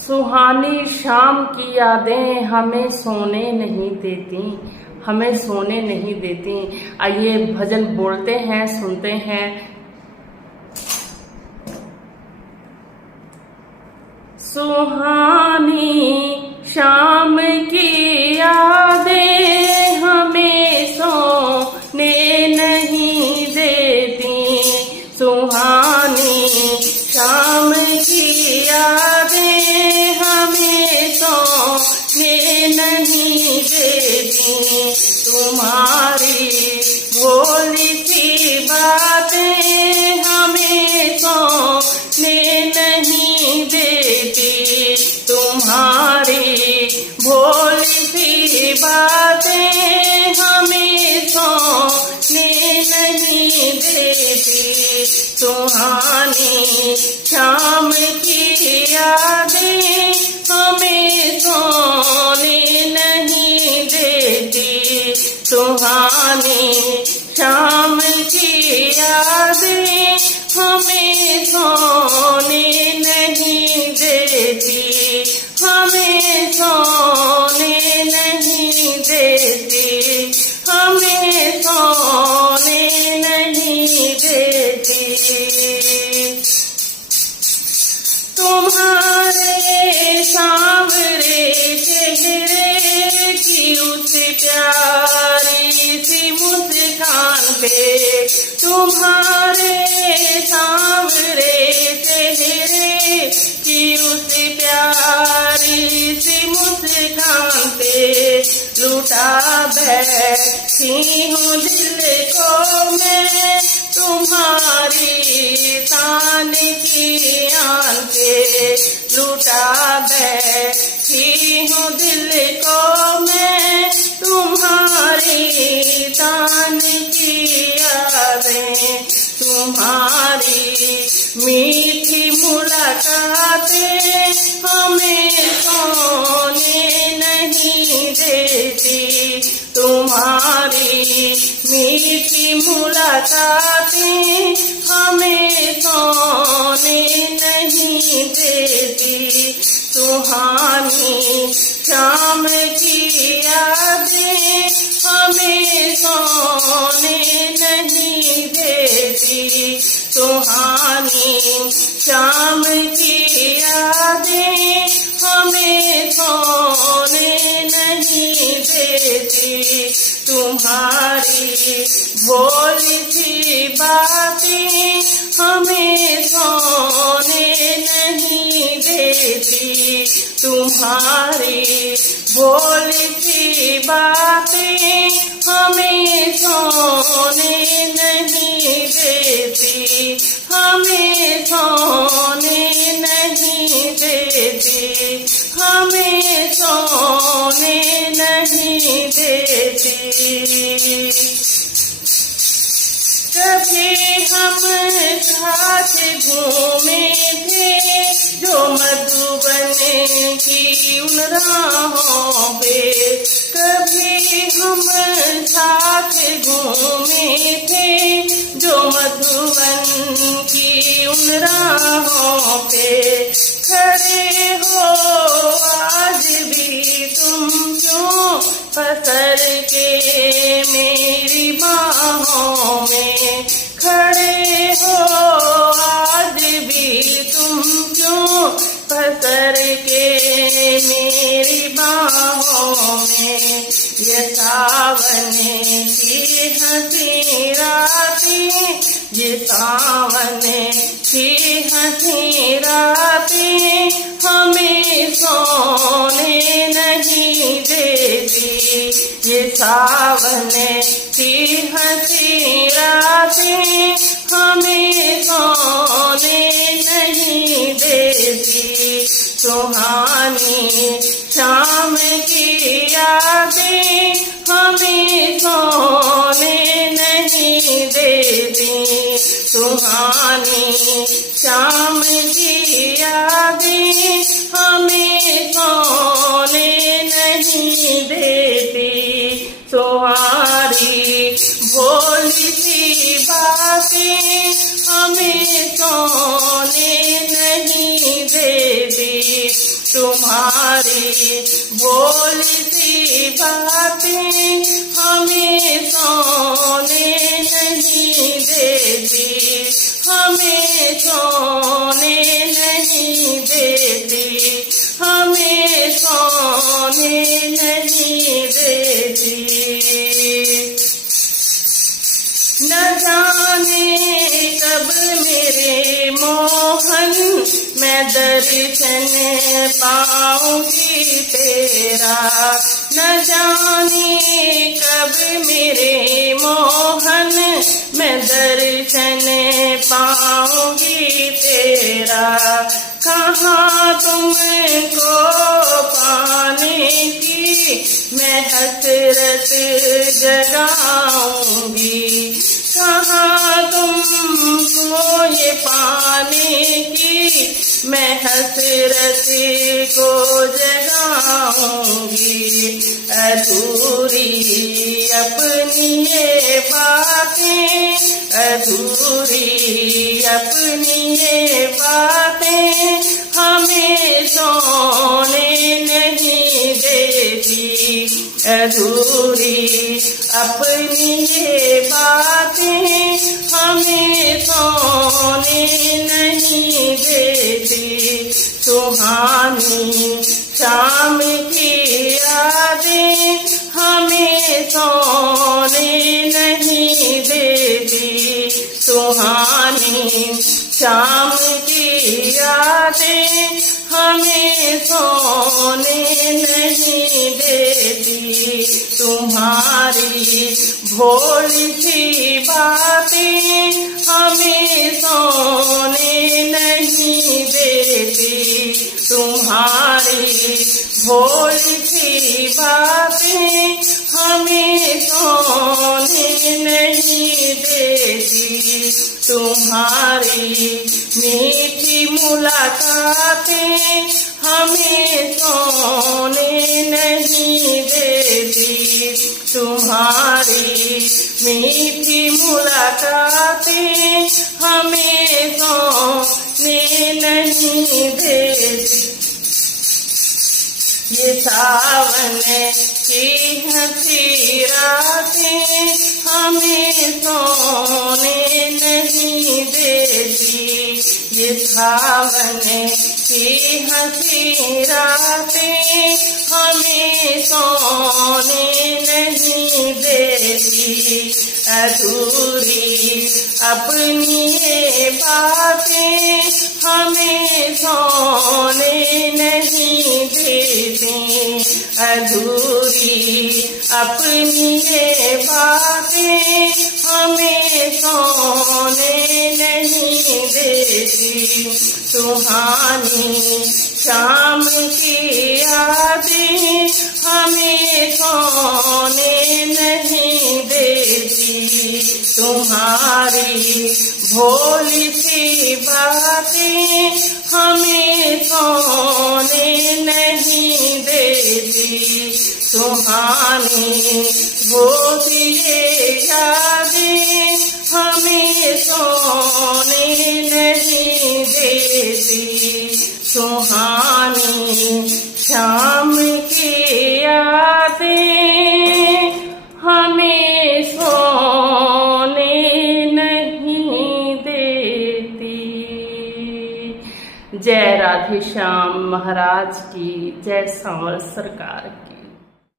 सुहानी शाम की यादें हमें सोने नहीं देती, हमें सोने नहीं देती। आइए भजन बोलते हैं, सुनते हैं। सुहानी शाम की यादें हमें सोने नहीं देती, सुहानी शाम की यादें हमें सोने नहीं देती। तुम्हारी भोली सी बातें हमें सोने नहीं देती, तुम्हारी भोली सी बातें हमें सोने नहीं देती। सुहानी शाम की यादें हमें सोने नहीं देती, सुहानी शाम की यादें हमें सोने नहीं देती, हमें सोने नहीं देती, हमें सोने नहीं देती। तुम्हारे सांवरे चेहरे की उस प्यारी सी मुस्कान पे, तुम्हारे सांवरे चेहरे की उस प्यारी सी मुस्कान पे लुटा बैठी हूँ दिल को मैं, तुम्हारी तान की आन के लुटा बैठी हूँ दिल को मैं, तुम्हारी तान की यादें, तुम्हारी मीठी मुलाकातें हमें सोने नहीं देती, तुम्हारी मीठी मुलाकातें हमें सोने नहीं देती। सुहानी शाम की यादें हमें सोने नहीं देती, सुहानी शाम की यादें हमें सोने नहीं देती। तुम्हारी भोली सी बातें हमें सोने नहीं देती, तुम्हारी भोली सी बातें हमें सोने नहीं देती, हमें सोने नहीं देती, हमें सोने नहीं देती। कभी हम साथ घूमे थे जो मधुबन की उन राहों पे, कभी हम साथ घूमे थे जो मधुबन की उन राहों पे, खड़े हो आज भी तुम क्यों पसर के मेरी बाहों में, खड़े हो आज भी तुम क्यों पसर के मेरी बाहों में। ये सावन की हंसी रातें, ये सावन की हंसी रातें हमें सोने नहीं देती, ये सावन की हंसी रातें हमें सोने नहीं देती। सुहानी शाम की यादें हमें सोने नहीं देती, सुहानी शाम की यादें हमें सोने नहीं देती। तुम्हारी भोली सी बातें हमें सोने नहीं देती, तुम्हारी भोली सी बातें हमें सोने नहीं देती, हमें सोने नहीं देती, हमें सोने नहीं देती। न जाने कब मेरे मोहन मैं दर्शन पाऊंगी तेरा, न जाने कब मेरे मोहन मैं दर्शन पाऊंगी तेरा। कहाँ तुमको पाने की मैं हसरत जगाऊंगी, कहाँ तुमको ये पाने की मैं हसरत को जगाऊंगी। अधूरी अपनी ये बातें, अधूरी अपनी ये बातें हमें सोने नहीं देती, अधूरी अपनी ये बातें हमें सोने नहीं देती। सुहानी शाम की यादें हमें सोने नहीं देती, सुहानी शाम की यादें हमें सोने नहीं देती। तुम्हारी भोली सी बातें हमें सोने नहीं देती, तुम्हारी भोली सी बातें हमें सोने नहीं देती। तुम्हारी मीठी मुलाकातें हमें सोने नहीं देती, तुम्हारी मीठी मुलाकातें हमें सोने नहीं देती। ये सावन की हंसी रातें हमें सोने नहीं देती, ये सावन की हंसी रातें हमें सोने नहीं देती। अधूरी अपनी ये बातें हमें सोने नहीं देती, अधूरी अपनी ये बातें हमें सोने नहीं देती। सुहानी शाम की यादें हमें सोने नहीं देती, तुम्हारी भोली सी बातें हमें सोने नहीं देती। सुहानी भोली ये यादें हमें सोने नहीं देती, सुहानी शाम की यादें हमें सोने नहीं देती। जय राधे श्याम महाराज की, जय सांवल सरकार की।